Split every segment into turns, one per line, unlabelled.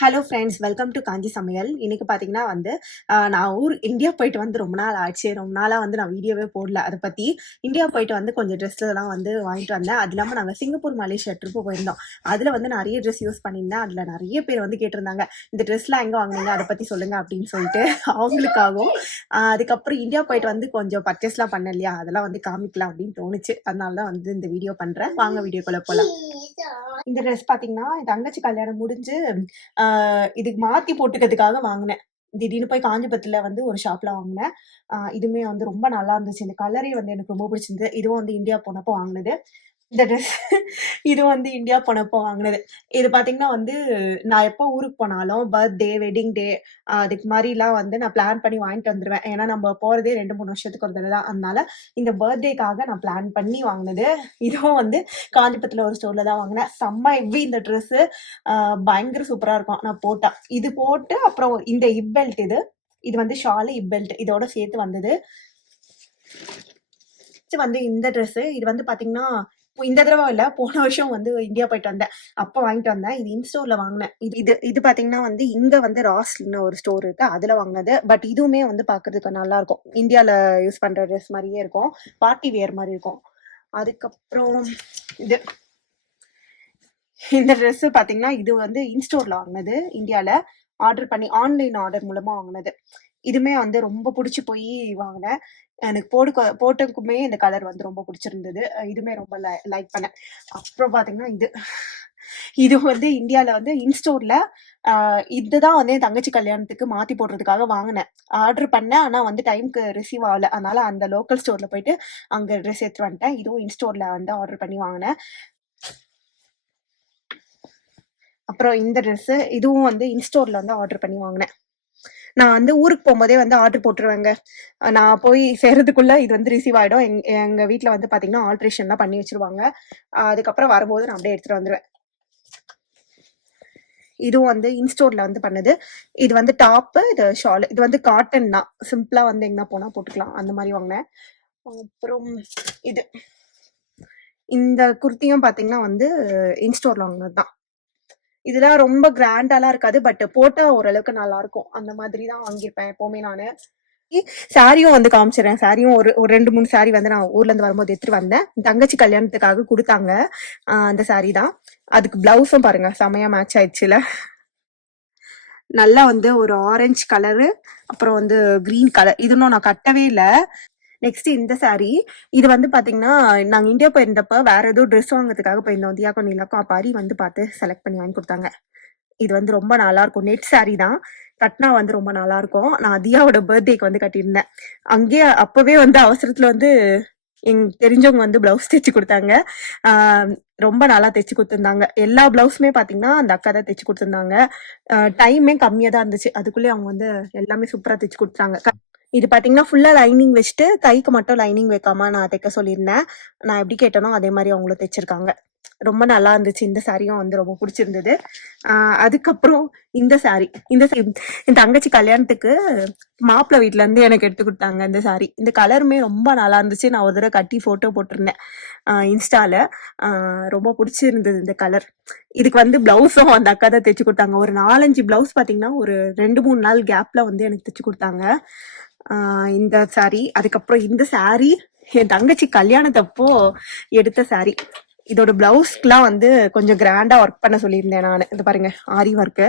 Hello friends welcome to Kanchi சமையல் இன்னைக்கு பார்த்தீங்கன்னா வந்து நான் ஊர் இந்தியா போயிட்டு வந்து ரொம்ப நாள் ஆச்சு. ரொம்ப நாளாக வந்து நான் வீடியோவே போடல. அதை பற்றி இந்தியா போயிட்டு வந்து கொஞ்சம் ட்ரெஸ்லாம் வந்து வாங்கிட்டு வந்தேன். அது இல்லாமல் நாங்கள் சிங்கப்பூர் மலேசியா ட்ரிப்பு போயிருந்தோம். அதில் வந்து நிறைய ட்ரெஸ் யூஸ் பண்ணியிருந்தேன். அதில் நிறைய பேர் வந்து கேட்டிருந்தாங்க இந்த ட்ரெஸ்லாம் எங்கே வாங்குனீங்க? அதை பற்றி சொல்லுங்க அப்படின்னு சொல்லிட்டு அவங்களுக்காகவும் அதுக்கப்புறம் இந்தியா போயிட்டு வந்து கொஞ்சம் பர்ச்சேஸ்லாம் பண்ணேன் இல்லையா? அதெல்லாம் வந்து காமிக்கலாம் அப்படின்னு தோணுச்சு. அதனால தான் வந்து இந்த வீடியோ பண்ணுறேன் வாங்க வீடியோக்குள்ளே போகலாம் இந்த ட்ரெஸ் பார்த்தீங்கன்னா என் தங்கச்சி கல்யாணம் முடிஞ்சு இதுக்கு மாத்தி போட்டுக்கிறதுக்காக வாங்கினேன். திடீர்னு போய் காஞ்சிபுரத்துல வந்து ஒரு ஷாப்ல வாங்கினேன். இதுவுமே வந்து ரொம்ப நல்லா இருந்துச்சு. இந்த கலரே வந்து எனக்கு ரொம்ப பிடிச்சிருந்தது. இதுவும் வந்து இந்தியா போனப்போ வாங்கினது. இந்த ட்ரெஸ் இது வந்து இந்தியா போனப்போ வாங்கினது. இது பார்த்தீங்கன்னா வந்து நான் எப்போ ஊருக்கு போனாலும் பர்த்டே வெட்டிங் டே அதுக்கு மாதிரிலாம் வந்து நான் பிளான் பண்ணி வாங்கிட்டு வந்துடுவேன் ஏன்னா நம்ம போகிறதே ரெண்டு மூணு வருஷத்துக்கு ஒரு தடவை தான். அதனால இந்த பர்த்டேக்காக நான் பிளான் பண்ணி வாங்கினது. இதுவும் வந்து காஞ்சிபுரத்தில் ஒரு ஸ்டோரில் தான் வாங்கினேன். செம்ம எவ்வி இந்த ட்ரெஸ்ஸு பயங்கர சூப்பராக இருக்கும். நான் போட்டேன். இது போட்டு அப்புறம் இந்த இப் பெல்ட் இது இது வந்து ஷாலு இப் பெல்ட் இதோட சேர்த்து வந்தது. வந்து இந்த ட்ரெஸ்ஸு இது வந்து பார்த்தீங்கன்னா இந்த தடவை இல்ல போன வருஷம் வந்து இந்தியா போயிட்டு வந்தேன். அப்ப வாங்கிட்டு வந்தேன். இது இன்ஸ்டோர்ல வாங்கினேன். இது இது இது பாத்தீங்கன்னா வந்து இங்க வந்து ராஸ்ன்னு ஒரு ஸ்டோர் இருக்கு. அதுல வாங்கினது. பட் இதுவுமே வந்து பாக்குறதுக்கு நல்லா இருக்கும். இந்தியால யூஸ் பண்ற ட்ரெஸ் மாதிரியே இருக்கும். பார்ட்டி வேர் மாதிரி இருக்கும். அதுக்கப்புறம் இது இந்த ட்ரெஸ்ஸு பாத்தீங்கன்னா இது வந்து இன்ஸ்டோர்ல வாங்கினது. இந்தியால ஆர்டர் பண்ணி ஆன்லைன் ஆர்டர் மூலமா வாங்கினது. இதுமே வந்து ரொம்ப பிடிச்சி போய் வாங்கினேன். எனக்கு போடு போட்டதுக்குமே இந்த கலர் வந்து ரொம்ப பிடிச்சிருந்தது. இதுமே ரொம்ப லைக் பண்ணேன். அப்புறம் பார்த்தீங்கன்னா இது. இது வந்து இந்தியாவில் வந்து இன்ஸ்டோர்ல இதுதான் வந்து என் தங்கச்சி கல்யாணத்துக்கு மாற்றி போடுறதுக்காக வாங்கினேன். ஆர்டர் பண்ணேன். ஆனால் வந்து டைம்க்கு ரிசீவ் ஆகல. அதனால அந்த லோக்கல் ஸ்டோரில் போயிட்டு அங்கே ட்ரெஸ் எடுத்து வந்துட்டேன். இதுவும் இன்ஸ்டோர்ல வந்து ஆர்டர் பண்ணி வாங்கினேன். அப்புறம் இந்த ட்ரெஸ்ஸு இதுவும் வந்து இன்ஸ்டோரில் வந்து ஆர்டர் பண்ணி வாங்கினேன். நான் வந்து ஊருக்கு போகும்போதே வந்து ஆர்டர் போட்டுருவேங்க. நான் போய் சேர்றதுக்குள்ள இது வந்து ரிசீவ் ஆகிடும் எங் எங்கள் வீட்டில் வந்து பாத்தீங்கன்னா ஆல்ட்ரேஷன்லாம் பண்ணி வச்சிருவாங்க. அதுக்கப்புறம் வரும்போது நான் அப்படியே எடுத்துகிட்டு வந்துடுவேன் இதுவும் வந்து இன்ஸ்டோரில் வந்து பண்ணது. இது வந்து டாப்பு இது ஷால் இது வந்து காட்டன் தான். சிம்பிளாக வந்து எங்கே போனால் போட்டுக்கலாம். அந்த மாதிரி வாங்கினேன். அப்புறம் இது. இந்த குர்த்தியும் பார்த்தீங்கன்னா வந்து இன்ஸ்டோரில் வாங்கினது தான் இதெல்லாம் ரொம்ப கிராண்டாலாம் இருக்காது பட் போட்டா ஓரளவுக்கு நல்லா இருக்கும் அந்த மாதிரி தான் வாங்கியிருப்பேன் எப்பவுமே நானு. சாரியும் வந்து காமிச்சிடுறேன். சாரியும் ஒரு ஒரு ரெண்டு மூணு சாரி வந்து நான் ஊர்ல இருந்து வரும்போது எடுத்துட்டு வந்தேன். தங்கச்சி கல்யாணத்துக்காக கொடுத்தாங்க. அந்த சாரி தான். அதுக்கு பிளவுஸும் பாருங்க செமையா மேட்ச் ஆயிடுச்சுல. நல்லா வந்து ஒரு ஆரஞ்சு கலரு அப்புறம் வந்து கிரீன் கலர் இது இன்னும் நான் கட்டவே இல்லை. நெக்ஸ்ட் இந்த saree. இது வந்து பாத்தீங்கன்னா நாங்க இந்தியா போயிருந்தப்ப வேற ஏதோ ட்ரெஸ் வாங்குறதுக்காக போயிருந்தோம். தியாக்கோ நீலாக்கும் அப்பாரி வந்து பார்த்து செலக்ட் பண்ணி வாங்கி கொடுத்தாங்க. இது வந்து ரொம்ப நல்லா இருக்கும். நெட் saree தான். கட்டினா வந்து ரொம்ப நல்லா இருக்கும். நான் தியாவோட பர்த்டேக்கு வந்து கட்டியிருந்தேன். அங்கேயே அப்பவே வந்து அவசரத்துல வந்து எங் தெரிஞ்சவங்க வந்து பிளவுஸ் தைச்சு கொடுத்தாங்க. ரொம்ப நல்லா தைச்சு கொடுத்துருந்தாங்க. எல்லா பிளவுஸுமே பார்த்தீங்கன்னா அந்த அக்கா தான் தைச்சு கொடுத்துருந்தாங்க. டைமே கம்மியாக தான் இருந்துச்சு. அதுக்குள்ளே அவங்க வந்து எல்லாமே சூப்பராக தைச்சு கொடுத்தாங்க. இது பார்த்தீங்கன்னா ஃபுல்லாக லைனிங் வச்சுட்டு கைக்கு மட்டும் லைனிங் வைக்காம நான் தைக்க சொல்லியிருந்தேன். நான் எப்படி கேட்டேனோ அதே மாதிரி அவங்களும் தைச்சிருக்காங்க. ரொம்ப நல்லா இருந்துச்சு. இந்த சாரியும் வந்து ரொம்ப பிடிச்சிருந்தது. அதுக்கப்புறம் இந்த சாரி இந்த sa- என் தங்கச்சி கல்யாணத்துக்கு மாப்பிள்ளை வீட்ல இருந்து எனக்கு எடுத்து கொடுத்தாங்க இந்த சாரி இந்த கலருமே ரொம்ப நல்லா இருந்துச்சு. நான் ஒரு தடவை கட்டி போட்டோ போட்டிருந்தேன். இன்ஸ்டால. ரொம்ப பிடிச்சிருந்தது இந்த கலர் இதுக்கு வந்து பிளவுஸும் அந்த அக்கா தான் தைச்சு கொடுத்தாங்க. ஒரு நாலஞ்சு பிளவுஸ் பாத்தீங்கன்னா ஒரு ரெண்டு மூணு நாள் கேப்ல வந்து எனக்கு தைச்சு கொடுத்தாங்க. இந்த சாரி அதுக்கப்புறம் இந்த சாரி என் தங்கச்சி கல்யாணத்தப்போ எடுத்த சாரி இதோட பிளவுஸ்க்குலாம் வந்து கொஞ்சம் கிராண்டா ஒர்க் பண்ண சொல்லியிருந்தேன் நான். இது பாருங்க ஆரி ஒர்க்கு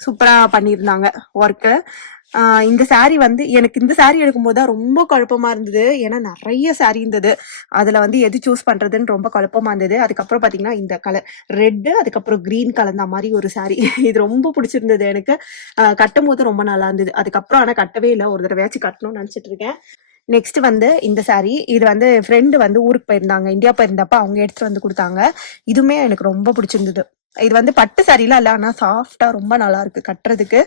சூப்பரா பண்ணியிருந்தாங்க ஒர்க்கு இந்த saree வந்து எனக்கு இந்த saree எடுக்கும்போது தான் ரொம்ப குழப்பமா இருந்தது. ஏன்னா நிறைய saree இருந்தது. அதுல வந்து எது சூஸ் பண்றதுன்னு ரொம்ப குழப்பமா இருந்தது. அதுக்கப்புறம் பாத்தீங்கன்னா இந்த கலர் ரெட்டு அதுக்கப்புறம் கிரீன் கலந்த மாதிரி ஒரு saree. இது ரொம்ப பிடிச்சிருந்தது எனக்கு. கட்டும் போது ரொம்ப நல்லா இருந்தது. அதுக்கப்புறம் ஆனா கட்டவே இல்லை. ஒரு தடவையாச்சும் கட்டணும்னு நினைச்சிட்டு இருக்கேன். நெக்ஸ்ட் வந்து இந்த saree இது வந்து ஃப்ரெண்டு வந்து ஊருக்கு போயிருந்தாங்க இந்தியா போயிருந்தப்ப அவங்க எடுத்துட்டு வந்து கொடுத்தாங்க. இதுவுமே எனக்கு ரொம்ப பிடிச்சிருந்தது. இது வந்து பட்டு சாரிலாம் இல்ல ஆனா சாஃப்டா ரொம்ப நல்லா இருக்கு கட்டுறதுக்கு.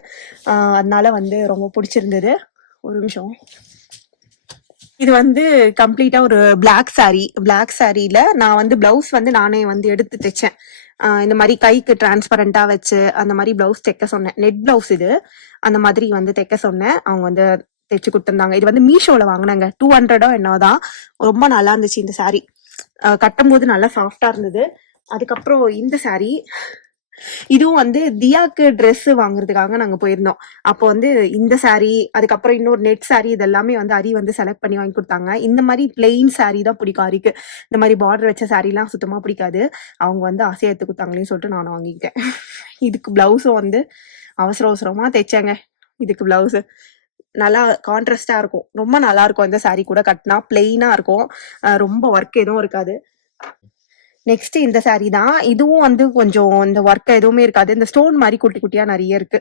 அதனால வந்து ரொம்ப பிடிச்சிருந்தது. ஒரு நிமிஷம். இது வந்து கம்ப்ளீட்டா ஒரு பிளாக் saree. பிளாக் சாரியில நான் வந்து பிளவுஸ் வந்து நானே வந்து எடுத்து தைச்சேன். இந்த மாதிரி கைக்கு டிரான்ஸ்பரண்டா வச்சு அந்த மாதிரி பிளவுஸ் தைக்க சொன்னேன். நெட் பிளவுஸ் இது. அந்த மாதிரி வந்து தைக்க சொன்னேன். அவங்க வந்து தைச்சு கொடுத்துருந்தாங்க இது வந்து மீஷோல வாங்கினாங்க டூ ஹண்ட்ரடோ என்னதான் ரொம்ப நல்லா இருந்துச்சு இந்த சாரீ கட்டும் போது நல்லா சாஃப்டா இருந்தது அதுக்கப்புறம் இந்த சாரீ இதுவும் வந்து தியாக்கு ட்ரெஸ் வாங்குறதுக்காக நாங்க போயிருந்தோம். அப்போ வந்து இந்த சாரீ அதுக்கப்புறம் இன்னொரு நெட் சாரீ இதெல்லாமே வந்து அரி வந்து செலக்ட் பண்ணி வாங்கி கொடுத்தாங்க இந்த மாதிரி பிளெயின் சாரீ தான் பிடிக்கும் அரிக்கு. இந்த மாதிரி பார்டர் வச்ச சாரீலாம் சுத்தமா பிடிக்காது. அவங்க வந்து ஆசையா எடுத்து கொடுத்தாங்களேன்னு சொல்லிட்டு நானும் வாங்கிக்கிட்டேன். இதுக்கு பிளவுஸும் வந்து அவசர அவசரமா தைச்சேங்க. இதுக்கு பிளவுஸு. நல்லா கான்ட்ராஸ்டாக இருக்கும். ரொம்ப நல்லா இருக்கும் இந்த சாரீ கூட கட்டினா பிளெயினாக இருக்கும். ரொம்ப ஒர்க் எதுவும் இருக்காது. நெக்ஸ்ட் இந்த சாரீ தான். இதுவும் வந்து கொஞ்சம் இந்த ஒர்க் எதுவுமே இருக்காது. இந்த ஸ்டோன் மாதிரி குட்டி குட்டியா நிறைய இருக்கு.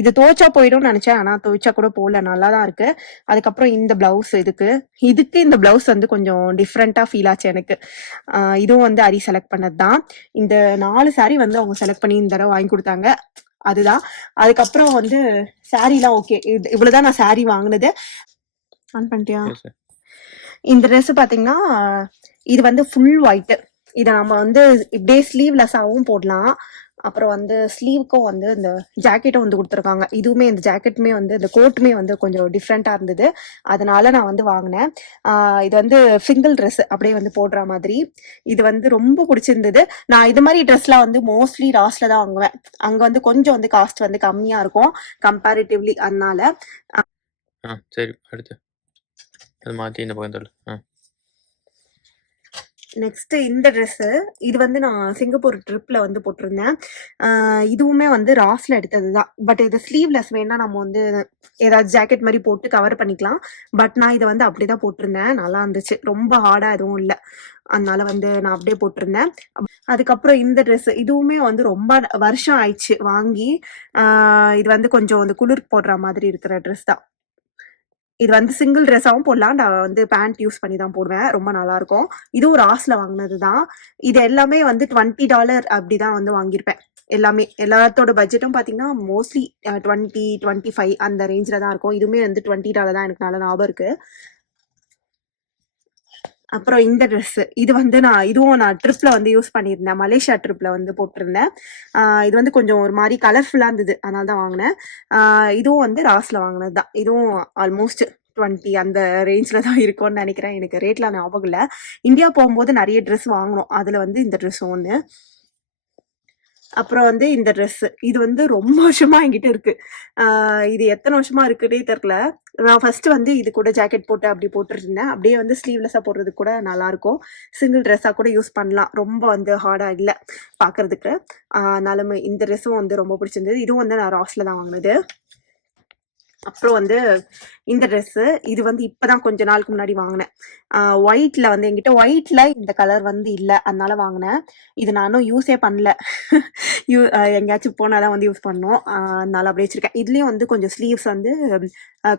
இது துவைச்சா போயிடும்னு நினைச்சேன் ஆனா துவைச்சா கூட போல. நல்லா தான் இருக்கு. அதுக்கப்புறம் இந்த பிளவுஸ் இதுக்கு. இதுக்கு இந்த பிளவுஸ் வந்து கொஞ்சம் டிஃபரெண்ட்டா ஃபீல் ஆச்சு எனக்கு. இதுவும் வந்து அரி செலக்ட் பண்ணது தான். இந்த நாலு சாரீ வந்து அவங்க செலக்ட் பண்ணி இந்த தடவை வாங்கி கொடுத்தாங்க அதுதான். அதுக்கப்புறம் வந்து சாரீலாம் ஓகே. இது இவ்வளவுதான் நான் saree வாங்குனது. ஆன் பண்ணிட்டியா?
சார்.
இந்த ட்ரெஸ் பாத்தீங்கன்னா, இது வந்து ஃபுல் ஒயிட். இத நம்ம வந்து இப்படியே ஸ்லீவ்லெஸ்ஸாவும் போடலாம். அப்புறம் வந்து ஸ்லீவ்க்கும் வந்து இந்த ஜாக்கெட்டும் வந்து கொடுத்துருக்காங்க இதுவுமே இந்த ஜாக்கெட்டுமே வந்து இந்த கோட்டுமே வந்து கொஞ்சம் டிஃப்ரெண்ட்டாக இருந்தது. அதனால நான் வந்து வாங்கினேன் இது வந்து சிங்கிள் ட்ரெஸ் அப்படியே வந்து போடுற மாதிரி. இது வந்து ரொம்ப பிடிச்சிருந்தது நான் இது மாதிரி ட்ரெஸ்லாம் வந்து மோஸ்ட்லி ராஸ்ல தான் வாங்குவேன். அங்கே வந்து கொஞ்சம் வந்து காஸ்ட் வந்து கம்மியாக இருக்கும். கம்பேரிட்டிவ்லி அதனால.
சரி. அடுத்து. அது மாற்றி இந்த பக்கம் சொல்லு ஆ.
நெக்ஸ்ட் இந்த ட்ரெஸ்ஸு. இது வந்து நான் சிங்கப்பூர் ட்ரிப்ல வந்து போட்டிருந்தேன். இதுவுமே வந்து ராஸ்ல எடுத்தது தான். பட் இது ஸ்லீவ்லெஸ் வேணா நம்ம வந்து ஏதாவது ஜாக்கெட் மாதிரி போட்டு கவர் பண்ணிக்கலாம். பட் நான் இதை வந்து அப்படிதான் போட்டிருந்தேன். நல்லா இருந்துச்சு. ரொம்ப ஹார்டா எதுவும் இல்லை அதனால வந்து நான் அப்படியே போட்டிருந்தேன். அதுக்கப்புறம் இந்த ட்ரெஸ் இதுவுமே வந்து ரொம்ப வருஷம் ஆயிடுச்சு வாங்கி. இது வந்து கொஞ்சம் வந்து குளிர் போடுற மாதிரி இருக்கிற ட்ரெஸ் தான். இது வந்து சிங்கிள் ட்ரெஸ்ஸாகவும் போடலாம். நான் வந்து பேண்ட் யூஸ் பண்ணி தான் போடுவேன். ரொம்ப நல்லாருக்கும். இதுவும் ராஸ்ல வாங்கினது தான். இது எல்லாமே வந்து $20 அப்படிதான் வந்து வாங்கியிருப்பேன். எல்லாமே. எல்லாத்தோட பட்ஜெட்டும் பார்த்தீங்கன்னா மோஸ்ட்லி டுவெண்ட்டி டுவெண்ட்டி ஃபைவ் அந்த ரேஞ்சில் தான் இருக்கும். இதுவுமே வந்து $20 தான் எனக்கு நல்ல ஞாபகம் இருக்குது அப்புறம் இந்த ட்ரெஸ்ஸு. இது வந்து நான் இதுவும் நான் ட்ரிப்ல வந்து யூஸ் பண்ணியிருந்தேன். மலேசியா ட்ரிப்ல வந்து போட்டிருந்தேன். இது வந்து கொஞ்சம் ஒரு மாதிரி கலர்ஃபுல்லா இருந்தது. அதனால தான் வாங்கினேன் இதுவும் வந்து ராஸ்ல வாங்கினது தான். இதுவும் ஆல்மோஸ்ட் 20 அந்த ரேஞ்சில் தான் இருக்கும்னு நினைக்கிறேன் எனக்கு ரேட்லாம் ஞாபகம் இல்லை இந்தியா போகும்போது நிறைய ட்ரெஸ் வாங்கினோம் அதில் வந்து இந்த ட்ரெஸ் ஒன்று அப்புறம் வந்து இந்த ட்ரெஸ்ஸு. இது வந்து ரொம்ப வருஷமா என்கிட்ட இருக்கு. இது எத்தனை வருஷமா இருக்குன்னே தெரில நான் ஃபர்ஸ்ட் வந்து இது கூட ஜாக்கெட் போட்டு அப்படி போட்டுருந்தேன். அப்படியே வந்து ஸ்லீவ்லெஸ்ஸாக போடுறது கூட நல்லாயிருக்கும் சிங்கிள் ட்ரெஸ்ஸாக கூட யூஸ் பண்ணலாம். ரொம்ப வந்து ஹார்டாக இல்லை பார்க்குறதுக்கு அதனாலுமே அதனால இந்த ட்ரெஸ்ஸும் வந்து ரொம்ப பிடிச்சிருந்தது. இதுவும் வந்து நான் ராஸில் தான் வாங்கினது அப்புறம் வந்து இந்த ட்ரெஸ்ஸு. இது வந்து இப்போதான் கொஞ்ச நாளுக்கு முன்னாடி வாங்கினேன் ஒயிட்ல வந்து என்கிட்ட ஒயிட்ல இந்த கலர் வந்து இல்லை அதனால வாங்கினேன் இது நானும் யூஸே பண்ணல. யூ எங்கேயாச்சும் போனால் தான் வந்து யூஸ் பண்ணோம் அதனால அப்படியே வச்சிருக்கேன். இதுலேயும் வந்து கொஞ்சம் ஸ்லீவ்ஸ் வந்து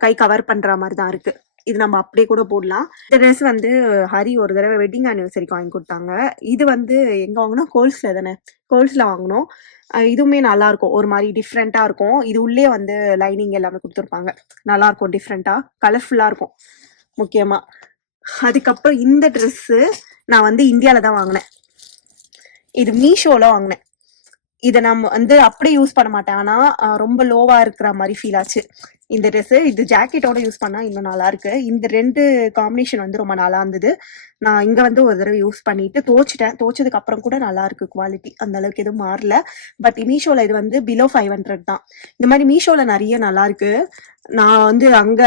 கை கவர் பண்ணுற மாதிரி தான் இருக்குது இது நம்ம அப்படியே கூட போடலாம். இந்த ட்ரெஸ் வந்து ஹரி ஒரு தடவை வெட்டிங் ஆனிவர்சரிக்கு வாங்கி கொடுத்தாங்க இது வந்து எங்க வாங்கினா கோல்ஸ்ல தானே. கோல்ஸ்ல வாங்கினோம் இதுவுமே நல்லாயிருக்கும் ஒரு மாதிரி டிஃப்ரெண்ட்டாக இருக்கும். இது உள்ளே வந்து லைனிங் எல்லாமே கொடுத்துருப்பாங்க நல்லாயிருக்கும் டிஃப்ரெண்ட்டாக கலர்ஃபுல்லா இருக்கும். முக்கியமா. அதுக்கப்புறம் இந்த ட்ரெஸ்ஸு நான் வந்து இந்தியால தான் வாங்கினேன் இது மீஷோல வாங்கினேன் இதை நம்ம வந்து அப்படியே யூஸ் பண்ண மாட்டேன். ஆனா ரொம்ப லோவா இருக்கிற மாதிரி ஃபீல் ஆச்சு. இந்த ட்ரெஸ்ஸு. இது ஜாக்கெட்டோட யூஸ் பண்ணா இன்னும் நல்லாருக்கு. இந்த ரெண்டு காம்பினேஷன் வந்து ரொம்ப நல்லா இருந்தது. நான் இங்க வந்து ஒரு தடவை யூஸ் பண்ணிட்டு தோச்சிட்டேன் தோச்சதுக்கு அப்புறம் கூட நல்லாருக்கு குவாலிட்டி. அந்த அளவுக்கு எதுவும் மாறல. பட் மீஷோல இது வந்து பிலோ 500 தான். இந்த மாதிரி மீஷோல நல்லா இருக்கு நான் வந்து அங்க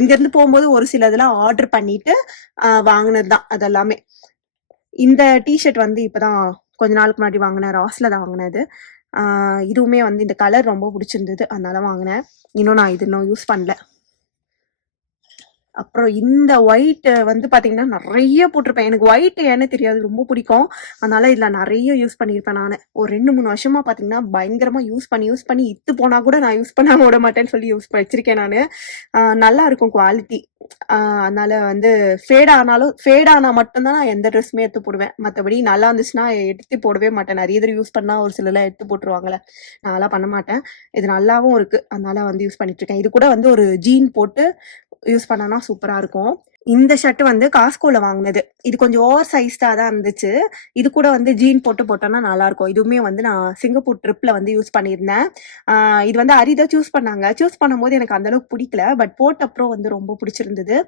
இங்கேருந்து போகும்போது ஒரு சில இதெல்லாம் ஆர்டர் பண்ணிட்டு வாங்கினது தான் அதெல்லாமே. இந்த டிஷர்ட் வந்து இப்ப தான் கொஞ்ச நாளுக்கு முன்னாடி வாங்கின ராஸ்ல தான் வாங்கினது இதுவுமே வந்து இந்த கலர் ரொம்ப பிடிச்சிருந்தது அதனால வாங்கினேன் இன்னும் நான் இது இன்னும் யூஸ் பண்ணல. அப்புறம் இந்த ஒயிட் வந்து பார்த்தீங்கன்னா நிறைய போட்டிருப்பேன். எனக்கு ஒயிட் ஏன்னு தெரியாது. ரொம்ப பிடிக்கும். அதனால இதில் நிறைய யூஸ் பண்ணியிருப்பேன் நான் ஒரு 2, 3 வருஷமா பார்த்தீங்கன்னா பயங்கரமாக யூஸ் பண்ணி, யூஸ் பண்ணி இத்து போனால் கூட நான் யூஸ் பண்ணாமல் விட மாட்டேன்னு சொல்லி யூஸ் வச்சிருக்கேன் நான் நல்லா இருக்கும் குவாலிட்டி. அதனால வந்து ஃபேட் ஆனாலும் ஃபேட் ஆனால் மட்டும்தான் நான் எந்த ட்ரெஸ்ஸுமே எடுத்து போடுவேன். மற்றபடி நல்லா இருந்துச்சுன்னா எடுத்து போடவே மாட்டேன். நிறைய தடவை யூஸ் பண்ணால் ஒரு சிலர்லாம் எடுத்து போட்டுருவாங்கல்ல. நான் அதெல்லாம் பண்ண மாட்டேன். இது நல்லாவும் இருக்குது அதனால வந்து யூஸ் பண்ணிட்டுருக்கேன். இது கூட வந்து ஒரு ஜீன் போட்டு யூஸ் பண்ணோன்னா சூப்பரா இருக்கும். இந்த ஷர்ட் வந்து காஸ்கோல வாங்கினது இது கொஞ்சம் ஓவர் சைஸ்டா தான் இருந்துச்சு. இது கூட வந்து ஜீன் போட்டு போட்டோம்னா நல்லாருக்கும். இதுவுமே வந்து நான் சிங்கப்பூர் ட்ரிப்ல வந்து யூஸ் பண்ணியிருந்தேன். இது வந்து அரிதா சூஸ் பண்ணாங்க. சூஸ் பண்ணும்போது எனக்கு அந்த அளவுக்கு பிடிக்கல. பட் போட்ட அப்புறம் வந்து ரொம்ப பிடிச்சிருந்தது.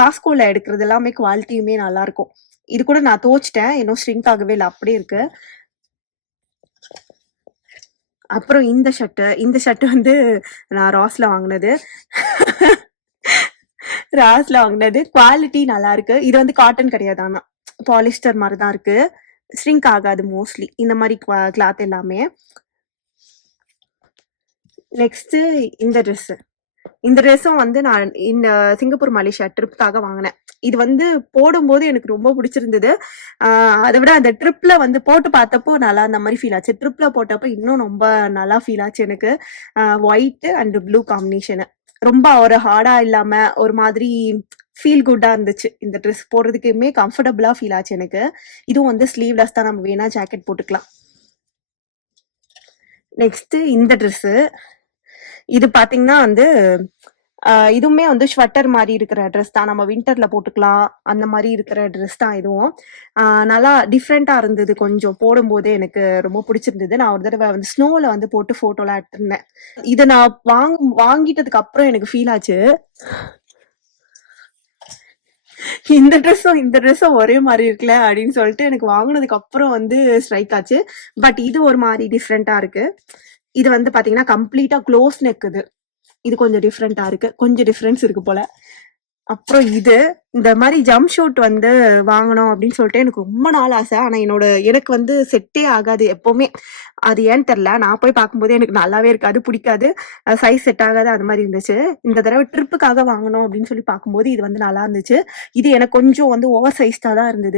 காஸ்கோல எடுக்கிறது எல்லாமே குவாலிட்டியுமே நல்லாருக்கும். இது கூட நான் தோச்சிட்டேன் இன்னும் ஸ்ட்ரிங்க் ஆகவே இல்லை அப்படியே இருக்கு அப்புறம் இந்த ஷர்ட்டு இந்த ஷர்ட் வந்து நான் ராஸ்ல வாங்கினது ராஸ்ல வாங்கினது. குவாலிட்டி நல்லா இருக்கு இது வந்து காட்டன் கிடையாது ஆனா. பாலிஸ்டர் மாதிரி தான் இருக்கு. ஸ்ட்ரிங்க் ஆகாது மோஸ்ட்லி இந்த மாதிரி கிளாத் எல்லாமே. நெக்ஸ்ட் இந்த ட்ரெஸ் இந்த ட்ரெஸ்ஸும் வந்து நான் இந்த சிங்கப்பூர் மலேசியா ட்ரிப்புக்காக வாங்கினேன். இது வந்து போடும்போது எனக்கு ரொம்ப பிடிச்சிருந்தது. அதை விட அந்த ட்ரிப்ல வந்து போட்டு பார்த்தப்போ நல்லா அந்த மாதிரி ஃபீல் ஆச்சு. ட்ரிப்ல போட்டப்போ இன்னும் ரொம்ப நல்லா ஃபீல் ஆச்சு எனக்கு. ஒயிட் அண்ட் ப்ளூ காம்பினேஷனு ரொம்ப ஒரு ஹார்டா இல்லாம ஒரு மாதிரி ஃபீல் குட்டா இருந்துச்சு. இந்த ட்ரெஸ் போடுறதுக்குமே கம்ஃபர்டபுளா ஃபீல் ஆச்சு எனக்கு. இதுவும் வந்து ஸ்லீவ்லெஸ் தான். நம்ம வேணா ஜாக்கெட் போட்டுக்கலாம். நெக்ஸ்ட் இந்த ட்ரெஸ்ஸு இது பாத்தீங்கன்னா வந்து இதுவுமே வந்து ஸ்வெட்டர் மாதிரி இருக்கிற ட்ரெஸ் தான். நம்ம வின்டர்ல போட்டுக்கலாம். அந்த மாதிரி இருக்கிற ட்ரெஸ் தான் இதுவும். நல்லா டிஃப்ரெண்டா இருந்தது கொஞ்சம். போடும்போதே எனக்கு ரொம்ப பிடிச்சிருந்தது. நான் ஒரு தடவை வந்து ஸ்னோல வந்து போட்டு போட்டோலாம் எடுத்திருந்தேன். இதை நான் வாங்க வாங்கிட்டதுக்கு அப்புறம் எனக்கு ஃபீல் ஆச்சு. இந்த ட்ரெஸ்ஸும் இந்த ட்ரெஸ்ஸும் ஒரே மாதிரி இருக்குல்ல அப்படின்னு சொல்லிட்டு எனக்கு வாங்கினதுக்கு அப்புறம் வந்து ஸ்ட்ரைக் ஆச்சு. பட் இது ஒரு மாதிரி டிஃப்ரெண்டா இருக்கு. இது வந்து பாத்தீங்கன்னா கம்ப்ளீட்டா க்ளோஸ் நெக் இது. இது கொஞ்சம் டிஃப்ரெண்டா இருக்கு. கொஞ்சம் டிஃப்ரென்ஸ் இருக்கு போல. அப்புறம் இது இந்த மாதிரி ஜம்ப் ஷூட் வந்து வாங்கணும் அப்படின்னு சொல்லிட்டு எனக்கு ரொம்ப நாள் ஆசை. ஆனால் என்னோட எனக்கு வந்து செட்டே ஆகாது எப்போவுமே. அது ஏன்னு தெரில நான் போய் பார்க்கும்போது எனக்கு நல்லாவே இருக்காது பிடிக்காது. சைஸ் செட் ஆகாது. அது மாதிரி இருந்துச்சு. இந்த தடவை ட்ரிப்புக்காக வாங்கணும் அப்படின்னு சொல்லி பார்க்கும்போது இது வந்து நல்லா இருந்துச்சு. இது எனக்கு கொஞ்சம் வந்து ஓவர் சைஸ்டாக தான் இருந்தது.